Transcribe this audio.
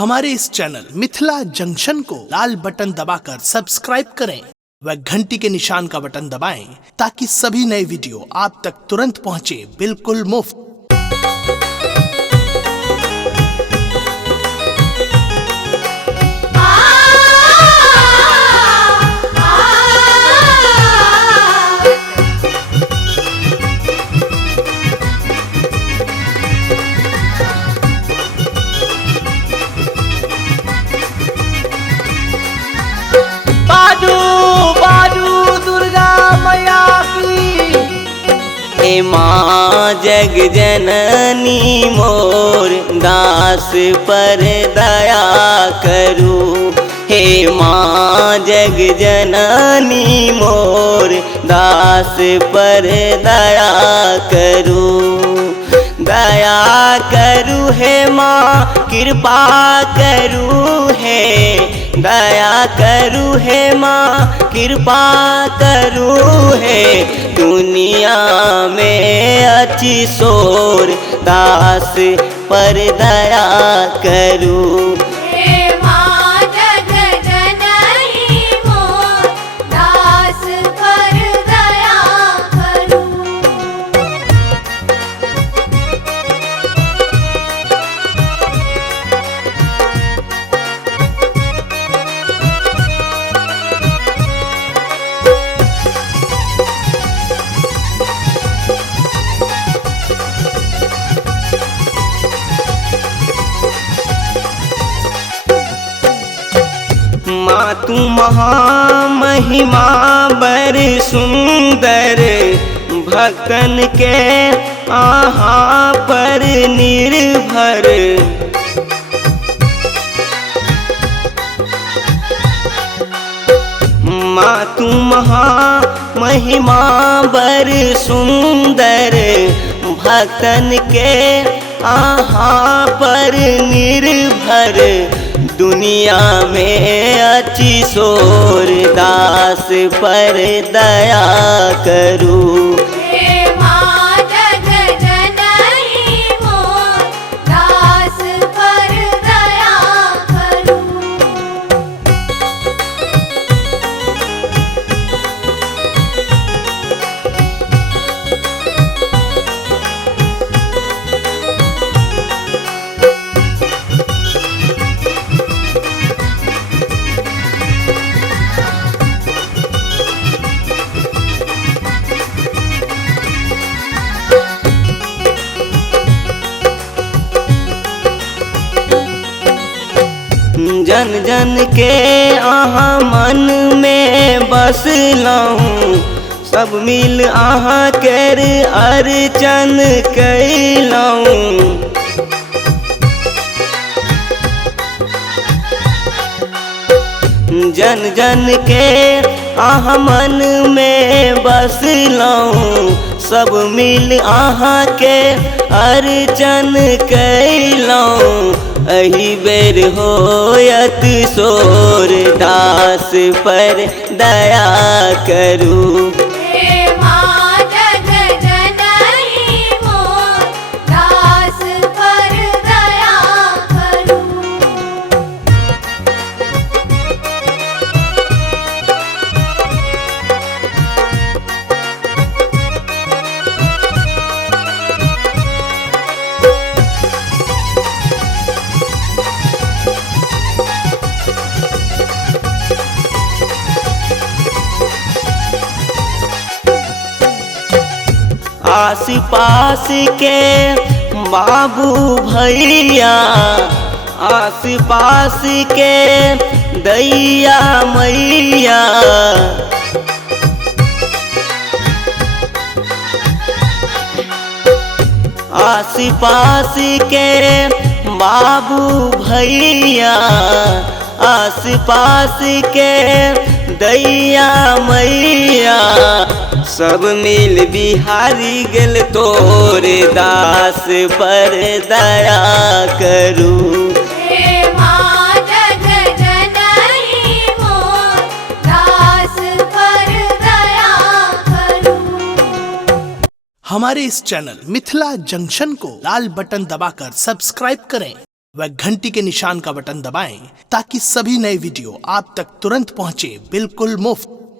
हमारे इस channel Mithila junction को लाल button दबाकर सब्सक्राइब करें व घंटी के निशान का बटन दबाएं ताकि सभी नए वीडियो आप तक तुरंत पहुंचे बिल्कुल मुफ्त। हे माँ जग जननी मोर दास पर दया करू। हे माँ जग जननी मोर दास पर दया करू। दया करू हे माँ कृपा करू है। दया करू है माँ कृपा करू है। दुनिया में अच्छी सोर दास पर दया करू। हे माँ जग जननी मोर दास पर दया करू। माँ तू महामहिमा बर सुंदर भक्तन के आहा पर निर्भर। माँ तू महामहिमा बर सुंदर भक्तन के आहा पर निर्भर। दुनिया में अच्छी सोर दास पर दया करू। हे माँ जग जननी मोर दास पर दया करू। जन जन के आहा मन में बसलहूँ। सब मिल आहा कर अर्चन कैलहूँ। जन जन के आहा मन में बसलहूँ। सब मिल आहा के अर्चन कैलहूँ। अही बेर होयत सोर दास पर दया करू। हे माँ जग जननी मोर दास पर दया करू। आस पास के बाबू भैया आस पास के दैया मैया। आस पास के बाबू भैया आस पास के दैया मैया। सब मिल बिहारी गेल तोर दास पर दया करू। हे माँ जग जननी मोर दास पर दया करू। हमारे इस चैनल मिथिला जंक्शन को लाल बटन दबाकर सब्सक्राइब करें व घंटी के निशान का बटन दबाएं ताकि सभी नए वीडियो आप तक तुरंत पहुंचे बिल्कुल मुफ्त।